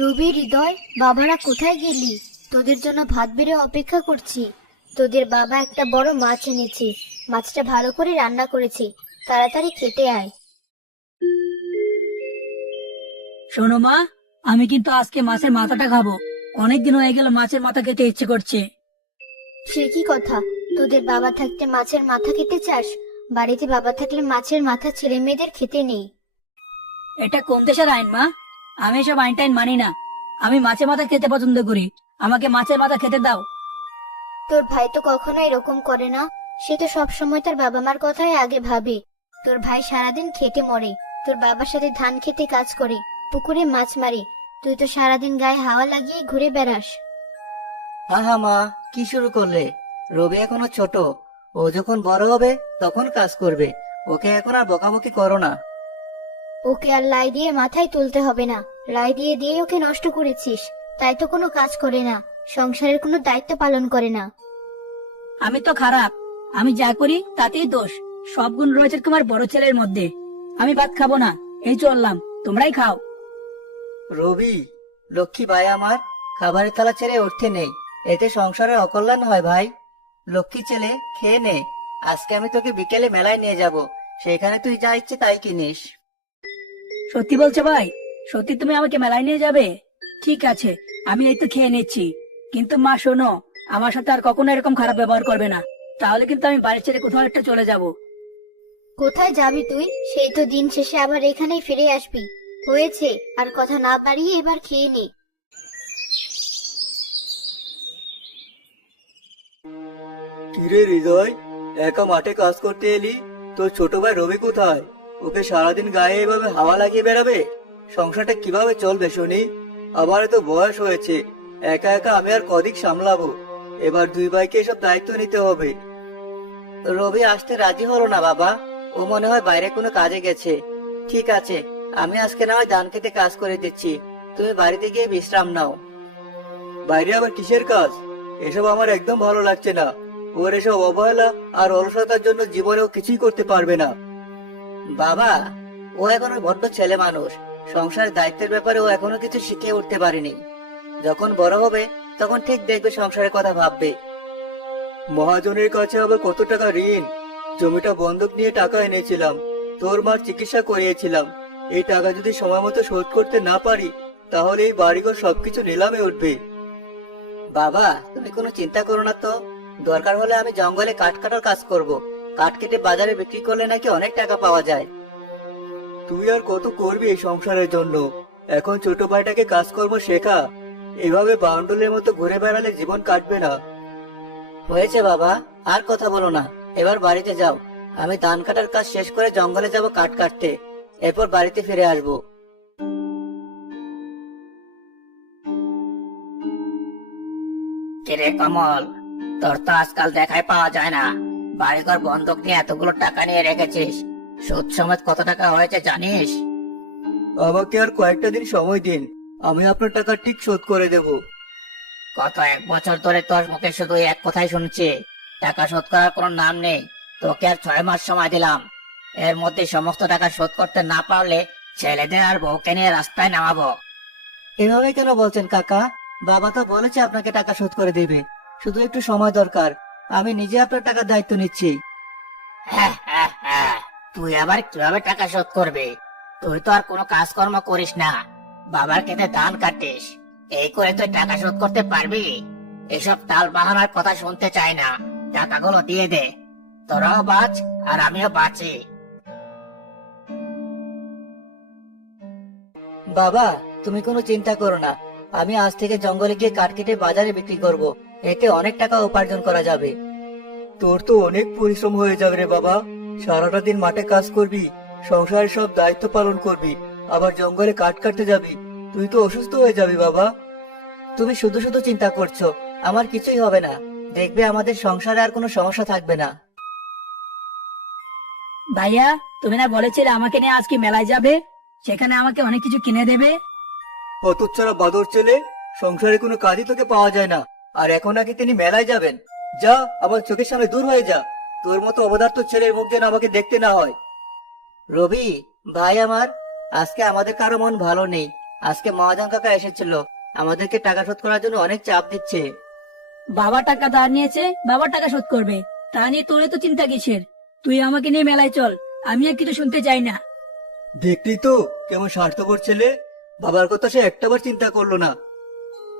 রবি, হৃদয়, বাবারা কোথায় গেলি? তোদের জন্য ভাত বেড়ে অপেক্ষা করছি। তোদের বাবা একটা বড় মাছ এনেছে। মাছটা ভালো করে রান্না করেছে। তাড়াতাড়ি খেতে আয়। শোনো মা, আমি কিন্তু আজকে মাছের মাথাটা খাবো। অনেকদিন হয়ে গেল মাছের মাথা খেতে ইচ্ছে করছে। সে কি কথা? তোদের বাবা থাকতে মাছের মাথা খেতে চাস? বাড়িতে বাবা থাকলে মাছের মাথা ছেলে মেয়েদের খেতে নেই। এটা কোন দেশের আইন মা? আমি এসব আইন টাইন মানি না। আমি মাছের মাথা খেতে পছন্দ করি। আমাকে মাছের মাথা খেতে দাও। তোর ভাই তো কখনো এরকম করে না। সে তো সবসময় তার বাবা মার কথাই আগে ভাবে। তোর ভাই সারাদিন খেটে মরে। তোর বাবার সাথে ধান খেতে কাজ করে, পুকুরে মাছ মারে। তুই তো সারাদিন গায়ে হাওয়া লাগিয়ে ঘুরে বেড়াস। হা মা, কি শুরু করলে? রবি এখনো ছোট। ও যখন বড় হবে তখন কাজ করবে। ওকে এখন আর বকাবকি করো না। ওকে আর লাই দিয়ে মাথায় তুলতে হবে না। লাই দিয়ে দিয়ে ওকে নষ্ট করেছিস। তাই তো কোনো কাজ করে না, সংসারের কোনো দায়িত্ব পালন করে না। আমি তো খারাপ। আমি যা করি তাতেই দোষ। সব গুণ রয়েছে তোমার বড় ছেলের মধ্যে। আমি ভাত খাবো না, এই চললাম। তোমরাই খাও। রবি, লক্ষ্মী ভাই আমার, খাবারের থালা ছেড়ে উঠতে নেই। এতে সংসারের অকল্যাণ হয় ভাই। লক্ষ্মী ছেলে, খেয়ে নে। আজকে আমি তোকে বিকেলে মেলায় নিয়ে যাব। সেখানে তুই যা ইচ্ছে তাই কিনিস। সত্যি বলছো ভাই? সত্যি তুমি আমাকে মেলায় নিয়ে যাবে? ঠিক আছে, আমি এই তো খেয়ে নিচ্ছি। কিন্তু মা শোনো, আমার সাথে আর কখনো এরকম খারাপ ব্যবহার করবে না। তাহলে কিন্তু আমি বাড়ি ছেড়ে কোথাও একটা চলে যাব। কোথায় যাবি তুই? সেই তো দিন শেষে আবার এখানেই ফিরে আসবি। হয়েছে, আর কথা না বাড়িয়ে এবার খেয়ে নে। কিরে হৃদয়, একা মাঠে কাজ করতে এলি? তোর ছোট ভাই রবি কোথায়? ওকে সারাদিন গায়ে এভাবে হাওয়া লাগিয়ে বেড়াবে? সংসারটা কিভাবে চলবে শুনি? আমার তো বয়স হয়েছে, একা একা আমি আর কদিক সামলাবো। এবার দুই ভাইকে এসব দায়িত্ব নিতে হবে। রবি আসতে রাজি হলো না বাবা। ও মনে হয় বাইরে কোনো কাজে গেছে। ঠিক আছে, আমি আজকে না হয় ধান খেতে কাজ করে দিচ্ছি। তুমি বাড়িতে গিয়ে বিশ্রাম নাও। বাইরে আবার কিসের কাজ? এসব আমার একদম ভালো লাগছে না। ওর এসব অবহেলা আর অলসতার জন্য জীবনেও কিছুই করতে পারবে না। বাবা, ও এখনো বড্ড ছেলে মানুষ। সংসারের দায়িত্বের ব্যাপারে ও এখনো কিছু শিখে উঠতে পারেনি। যখন বড় হবে তখন ঠিক দেখবে, সংসারের কথা ভাববে। মহাজনের কাছে আবার কত টাকা ঋণ। জমিটা বন্ধক নিয়ে টাকা এনেছিলাম। তোর মার চিকিৎসা করিয়েছিলাম। এই টাকা যদি সময় মতো শোধ করতে না পারি, তাহলে এই বাড়িঘর সবকিছু নিলামে উঠবে। বাবা, তুমি কোনো চিন্তা করো না তো। দরকার হলে আমি জঙ্গলে কাঠ কাটার কাজ করব। কাঠ কেটে বাজারে বিক্রি করলে নাকি অনেক টাকা পাওয়া যায়। তুই আর কত করবি এই সংসারের জন্য? এখন ছোট ভাইটাকে কাজকর্ম শেখা। এভাবে বাউন্ডুলের মতো ঘুরে বেড়ালে জীবন কাটবে না। হয়েছে বাবা, আর কথা বলো না। এবার বাড়িতে যাও। আমি ধান কাটার কাজ শেষ করে জঙ্গলে যাব কাঠ কাটতে। এরপর বাড়িতে ফিরে আসবো। কিরে কমল, তোর তো আজকাল দেখাই পাওয়া যায় না। বাড়িঘর বন্ধক নিয়ে এতগুলো টাকা নিয়ে রেখেছিস। সুদ সমেত কত টাকা হয়েছে জানিস? আমাকে আর কয়েকটা দিন সময় দিন, আমি আপনার টাকা ঠিক শোধ করে দেব। গত 1 বছর ধরে তোর মুখে শুধু এক কথাই শুনছি, টাকা শোধ করার কোনো নাম নেই। তোকে আর 6 মাস সময় দিলাম। এর মধ্যে সমস্ত টাকা শোধ করতে না পারলে ছেলেদের আর বউকে নিয়ে রাস্তায় নামাবো। এভাবে কেন বলছেন কাকা? বাবা তো বলেছে আপনাকে টাকা শোধ করে দেবে। শুধু একটু সময় দরকার। আমি নিজে আপনার টাকার দায়িত্ব নিচ্ছি। হ্যাঁ হ্যাঁ হ্যাঁ, তুই আবার কিভাবে টাকা শোধ করবি? তুই তো আর কোনো কাজকর্ম করিস না, বাবার খেতে ধান কাটিস। এই করে তুই টাকা শোধ করতে পারবি? এসব টাল বাহানার কথা শুনতে চাই না। টাকাগুলো দিয়ে দে, তোরাও বাঁচ আর আমিও বাঁচি। বাবা, তুমি কোনো চিন্তা করো না। আমি আজ থেকে জঙ্গলে গিয়ে কাঠ কেটে বাজারে বিক্রি করব। এতে অনেক টাকা উপার্জন করা যাবে। তোর তো অনেক পরিশ্রম হয়ে যাবে রে বাবা। সারাটা দিন মাঠে কাজ করবি, সংসারের সব দায়িত্ব পালন করবি, আবার জঙ্গলে কাঠ কাটতে যাবি। তুই তো অসুস্থ হয়ে যাবি বাবা। তুমি শুধু শুধু চিন্তা করছো, আমার কিছুই হবে না। দেখবে আমাদের সংসারে আর কোনো সমস্যা থাকবে না। ভাইয়া, তুমি না বলেছিলে আমাকে নিয়ে আজকে মেলায় যাবে? সেখানে আমাকে অনেক কিছু কিনে দেবে। হতচ্ছাড়া বাদর ছেলে, সংসারে কোনো কাজই তোকে পাওয়া যায় না, আর এখন নাকি তিনি মেলায় যাবেন? যা, আমার চোখের সামনে দূর হয়ে যা। তোর মতো অবদার্থ ছেলের মুখ যেন আমাকে দেখতে না হয়। রবি ভাই আমার, আজকে আমাদের কারো মন ভালো নেই। আজকে মহাজন কাকা এসেছিল, আমাদেরকে টাকা শোধ করার জন্য অনেক চাপ দিচ্ছে। বাবা টাকা ধার নিয়েছে, বাবা টাকা শোধ করবে, তা নিয়ে তোর তো চিন্তা কিসের? তুই আমাকে নিয়ে মেলায় চল, আমি আর কিছু শুনতে চাই না। দেখলি তো কেমন স্বার্থপর ছেলে, বাবার কথা সে একটাবার চিন্তা করলো না।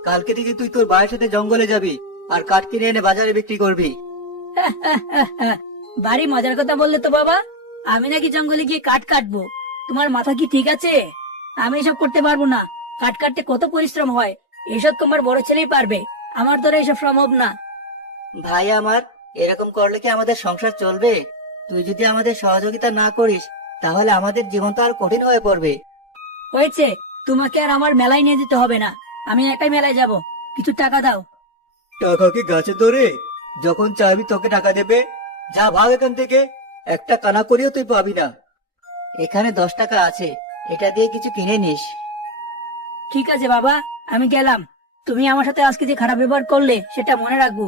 কালকে থেকে তুই তোর ভাইয়ের সাথে জঙ্গলে যাবি আর কাঠ কিনে এনে বাজারে বিক্রি করবি। বাড়ি মজার কথা বললে তো বাবা, আমি নাকি জঙ্গলে গিয়ে কাঠ কাটবো? তোমার মাথা কি ঠিক আছে? আমি এসব করতে পারবো না। কাঠ কাটতে কত পরিশ্রম হয়, এসব তোমার বড় ছেলেই পারবে, আমার দ্বারা এসব সম্ভব না। ভাই আমার, এরকম করলে কি আমাদের সংসার চলবে? তুই যদি আমাদের সহযোগিতা না করিস তাহলে আমাদের জীবন তো আর কঠিন হয়ে পড়বে। হয়েছে, তোমাকে আর আমার মেলায় নিয়ে যেতে হবে না, আমি একাই মেলায় যাব। কিছু টাকা দাও। টাকা কি গাছে ধরে? যখন চাইবি তোকে টাকা দেবে। যা ভাগ এখান থেকে, একটা কানা করিও তুই পাবি না। এখানে 10 টাকা আছে, এটা দিয়ে কিছু কিনে নিস। ঠিক আছে বাবা, আমি গেলাম। তুমি আমার সাথে আজকে যে খারাপ ব্যবহার করলে সেটা মনে রাখবো।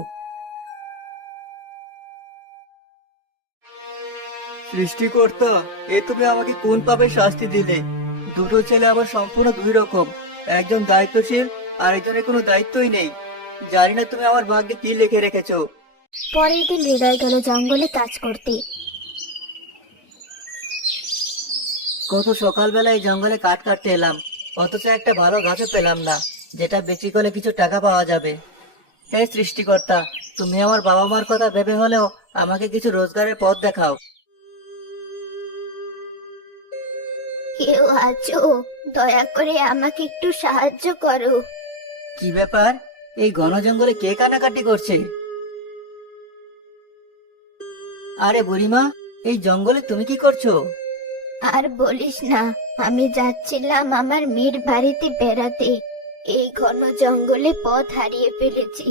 সৃষ্টিকর্তা, এ তুমি আমাকে কোন পাপে শাস্তি দিলে? দুটো ছেলে আমার সম্পূর্ণ দুই রকম, একজন দায়িত্বশীল আর একজনের কোনো দায়িত্বই নেই। জানি না তুমি আমার ভাগ্যে কি লিখে রেখেছো। পরের দিন হৃদয় গেল জঙ্গলে কাজ করতে। কত সকালবেলা এই জঙ্গলে কাঠ কাটতে এলাম, অথচ একটা ভালো গাছও পেলাম না যেটা বিক্রি করলে কিছু টাকা পাওয়া যাবে। হে সৃষ্টিকর্তা, তুমি আমার বাবা মার কথা ভেবে হলেও আমাকে কিছু রোজগারের পথ দেখাও। কেউ আছো? দয়া করে আমাকে একটু সাহায্য করো। কি ব্যাপার, এই ঘন জঙ্গলে কে কাটাকাটি করছে? আরে বুড়িমা, এই জঙ্গলে তুমি কি করছো? আর বলিস না, আমি যাচ্ছিলাম আমার মেয়ের বাড়িতে বেড়াতে। এই ঘন জঙ্গলে পথ হারিয়ে ফেলেছি।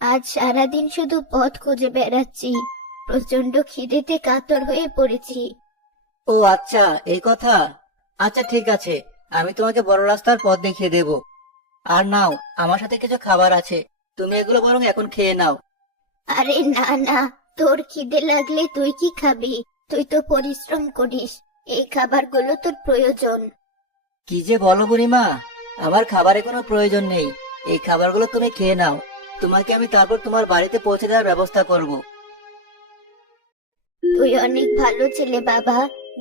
আজ সারাদিন শুধু পথ খুঁজে বেড়াচ্ছি। প্রচন্ড খিদেতে কাতর হয়ে পড়েছি। ও আচ্ছা, এই কথা। আচ্ছা ঠিক আছে, আমি তোমাকে বড় রাস্তার পথ দেখিয়ে দেব। আর নাও, আমার সাথে কিছু খাবার আছে, তুমি এগুলো বরং এখন খেয়ে নাও। আরে না না, তোর খিদে লাগলে তুই কি খাবি? তুই তো পরিশ্রম করিস, এই খাবারগুলো তোর প্রয়োজন। কি যে বলো বুড়িমা, আমার খাবারের কোনো প্রয়োজন নেই। এই খাবারগুলো তুমি খেয়ে নাও, তোমাকে আমি তারপর তোমার বাড়িতে পৌঁছে দেওয়ার ব্যবস্থা করব। তুই অনেক ভালো ছেলে বাবা।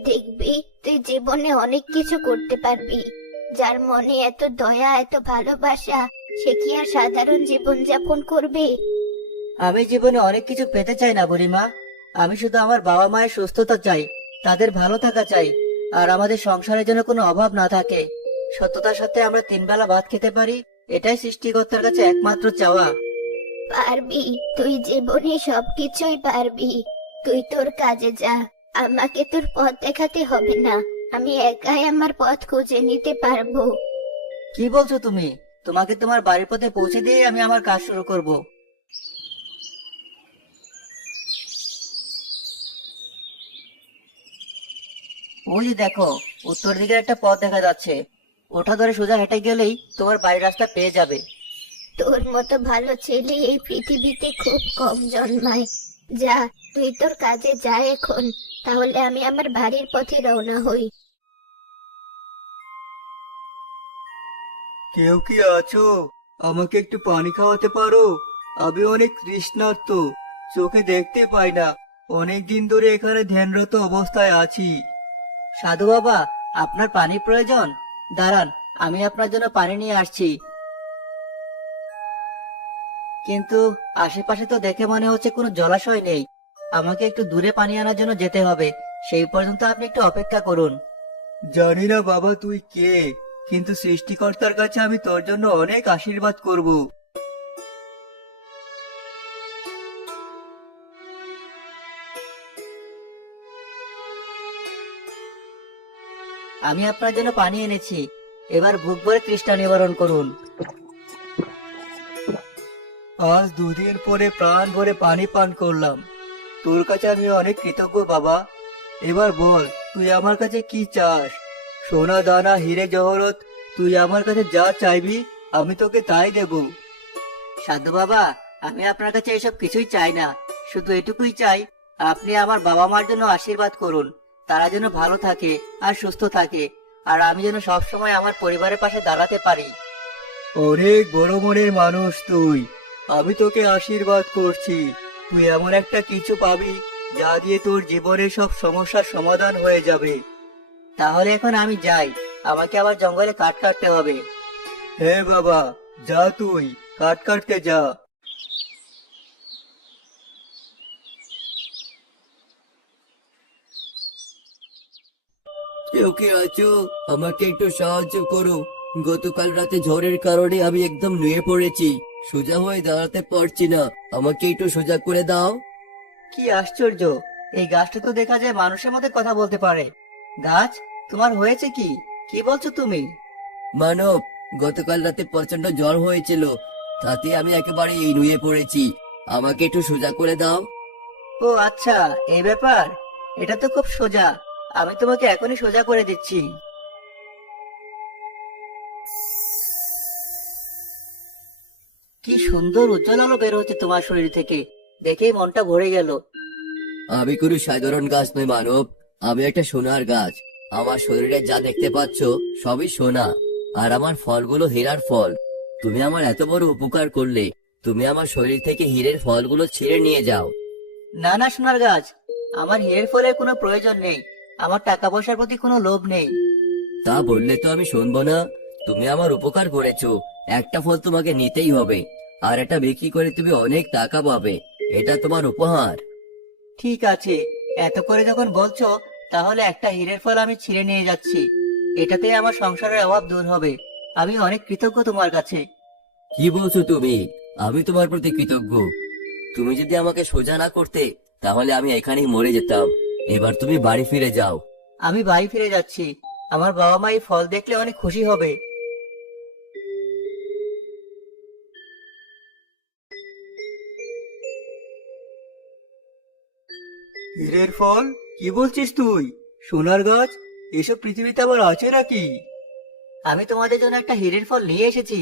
দেখবি তুই জীবনে অনেক কিছু করতে পারবি। যার মনে এত দয়া, এত ভালোবাসা, সে কি আর সাধারণ জীবন যাপন করবে? আমি জীবনে অনেক কিছু পেতে চাই না বুড়িমা, আমি শুধু আমার বাবা মায়ের সুস্থতা চাই, তাদের ভালো থাকা চাই, আর আমাদের সংসারের জন্য কোনো অভাব না থাকে। সততার সাথে আমরা 3 বেলা ভাত খেতে পারি, এটাই সৃষ্টিকর্তার কাছে একমাত্র চাওয়া। পারবি, তুই জীবনে সবকিছুই পারবি। তুই তোর কাজে যা, আমাকে তোর পথ দেখাতে হবে না। আমি একাই আমার পথ খুঁজে নিতে পারবো। কি বলছো তুমি? তোমাকে তোমার বাড়ির পথে পৌঁছে দিয়ে আমি আমার কাজ শুরু করব। ওই দেখো, উত্তর দিকে একটা পথ দেখা যাচ্ছে, ওটা ধরে সোজা হেঁটে গেলেই তোমার বাড়ির রাস্তা পেয়ে যাবে। তোর মতো ভালো ছেলে এই পৃথিবীতে খুব কম জন্মায়। যা, তুই তোর কাজে যা এখন, তাহলে আমি আমার বাড়ির পথে রওনা হই। কেউ কি আছো? আমাকে একটু পানি খাওয়াতে পারো? আমি অনেক তৃষ্ণার্ত, চোখে দেখতে পাই না। অনেক দিন ধরে এখানে ধ্যানরত অবস্থায় আছি। সাধু বাবা, আপনার পানি প্রয়োজন? দাঁড়ান, আমি আপনার জন্য পানি নিয়ে আসছি। কিন্তু আশেপাশে তো দেখে মনে হচ্ছে কোনো জলাশয় নেই। আমাকে একটু দূরে পানি আনার জন্য যেতে হবে, সেই পর্যন্ত আপনি একটু অপেক্ষা করুন। জানি না বাবা তুই কে, কিন্তু সৃষ্টিকর্তার কাছে আমি তোর জন্য অনেক আশীর্বাদ করব। আমি আপনার জন্য পানি এনেছি, এবার বুক ভরে তৃষ্ণা নিবারণ করুন। আজ 2 দিন পরে প্রাণ ভরে পানি পান করলাম। তোর কাছে আমি অনেক কৃতজ্ঞ বাবা। এবার বল, তুই আমার কাছে কি চাস? সোনা দানা হিরে জহরত, তুই আমার কাছে যা চাইবি আমি তোকে তাই দেব। সাধু বাবা, আমি আপনার কাছে এসব কিছুই চাই না, শুধু এটুকুই চাই আপনি আমার বাবা মার জন্য আশীর্বাদ করুন, তারা যেন ভালো থাকে আর সুস্থ থাকে, আর আমি যেন সবসময় আমার পরিবারের পাশে দাঁড়াতে পারি। অনেক বড় মনের মানুষ তুই। আমি তোকে আশীর্বাদ করছি। তুই এমন একটা কিছু পাবি যা দিয়ে তোর জীবনের সব সমস্যার সমাধান হয়ে যাবে। তাহলে এখন আমি যাই, আমাকে আবার জঙ্গলে কাঠ কাটতে হবে। হ্যাঁ বাবা, যা তুই কাট কাটতে যা। কেউ কি আছো? আমাকে একটু সাহায্য করো। গতকাল রাতে ঝড়ের কারণে আমি একদম নুয়ে পড়েছি, সোজা হয়ে দাঁড়াতে পারছি না। আমাকে একটু সোজা করে দাও। কি আশ্চর্য, এই গাছটা তো দেখা যায় মানুষের মধ্যে কথা বলতে পারে। গাছ, তোমার হয়েছে কি? কি বলছো তুমি? মানব, গতকাল রাতে প্রচন্ড জ্বর হয়েছিল, তাতে আমি একেবারে এই নুয়ে পড়েছি। আমাকে একটু সোজা করে দাও। ও আচ্ছা, এই ব্যাপার। এটা তো খুব সোজা, আমি তোমাকে এখনই সোজা করে দিচ্ছি। কি সুন্দর উজ্জ্বল আলো বের হচ্ছে তোমার শরীর থেকে, দেখেই মনটা ভরে গেল। আমি কোনো সাধারণ গাছ নই মানব, আমি একটা সোনার গাছ। আমার শরীরে যা দেখতে পাচ্ছ সবই সোনা, আর আমার ফলগুলো হীরার ফল। তুমি আমার এত বড় উপকার করলে, তুমি আমার শরীর থেকে হীরের ফলগুলো ছিঁড়ে নিয়ে যাও। না না সোনার গাছ, আমার হীরের ফলের কোনো প্রয়োজন নেই, আমার টাকা পয়সার প্রতি কোনো লোভ নেই। তা বললে তো আমি শুনবো না। তুমি আমার উপকার করেছো, একটা ফল তোমাকে নিতেই হবে, আর এটা বিক্রি করে তুমি অনেক টাকা পাবে। এটা তোমার উপহার। ঠিক আছে, এত করে যখন বলছো, তাহলে একটা হীরের ফল আমি ছিঁড়ে নিয়ে যাচ্ছি। এটাতে আমার সংসারের অভাব দূর হবে। আমি অনেক কৃতজ্ঞ তোমার কাছে। কি বলছো তুমি? আমি তোমার প্রতি কৃতজ্ঞ। তুমি যদি আমাকে সোজা না করতে, তাহলে আমি এখানেই মরে যেতাম। এবার তুমি বাড়ি ফিরে যাও। আমি বাড়ি ফিরে যাচ্ছি, আমার বাবা মা এই ফল দেখলে অনেক খুশি হবে। হীরের ফল? কি বলছিস তুই? সোনার গাছ? এসব পৃথিবীতে আবার আছে নাকি? আমি তোমাদের জন্য একটা হীরের ফল নিয়ে এসেছি।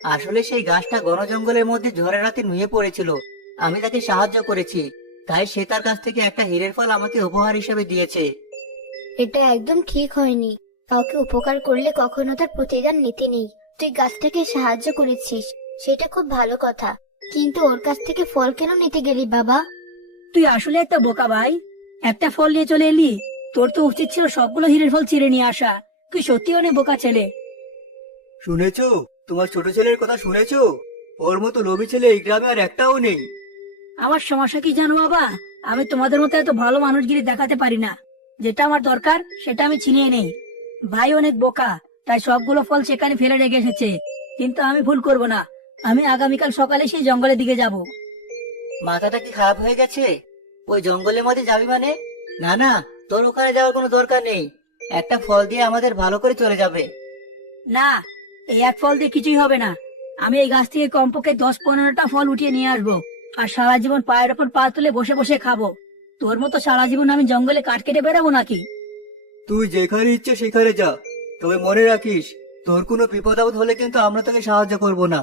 আসলে সেই গাছটা ঘন জঙ্গলের মধ্যে ঝড়ের রাতে নুয়ে পড়েছিল, আমি তাকে সাহায্য করেছি, তাই সে তার কাছ থেকে একটা হীরের ফল আমাকে উপহার হিসেবে দিয়েছে। এটা একদম ঠিক হয়নি। কাউকে উপকার করলে কখনো তার প্রতিদান নিতে নেই। তুই গাছটাকে সাহায্য করেছিস, সেটা খুব ভালো কথা, কিন্তু ওর কাছ থেকে ফল কেন নিতে গেলি বাবা? তুই আসলে একটা বোকা ভাই, একটা ফল নিয়ে চলে এলি। তোর তো উচিত ছিল সবগুলো হীরের ফল ছিঁড়ে নিয়ে আসা। তুই সত্যি অনেক বোকা ছেলে। শুনেছো? তোমার ছোট ছেলের কথা শুনেছো? ওর মতো লোভী ছেলে এই গ্রামে আর একটাও নেই। আমার সমস্যা কি জানো বাবা, আমি তোমাদের মতো এত ভালো মানুষগিরি দেখাতে পারি না। যেটা আমার দরকার সেটা আমি ছিনিয়ে নেই। ভাই অনেক বোকা, তাই সবগুলো ফল সেখানে ফেলে রেখে এসেছে। কিন্তু আমি ভুল করব না, আমি আগামীকাল সকালে সেই জঙ্গলের দিকে যাব। মাথাটা কি খারাপ হয়ে গেছে? ওই জঙ্গলের মধ্যে যাবি মানে? না না, তোর ওখানে যাওয়ার কোনো দরকার নেই। একটা ফল দিয়ে আমাদের ভালো করে চলে যাবে। না, এই এক ফল দিয়ে কিছুই হবে না। আমি এই গাছ থেকে কমপক্ষে 10-15টা ফল উঠিয়ে নিয়ে আসবো, আর সারা জীবন পায়ের ওপর পা তুলে বসে বসে খাবো। তোর মতো সারা জীবন আমি জঙ্গলে কাঠ কেটে বেড়াবো নাকি? তুই যেখানে ইচ্ছে সেখানে যা, তবে মনে রাখিস, তোর কোনো বিপদ আপদ হলে কিন্তু আমরা তোকে সাহায্য করব না।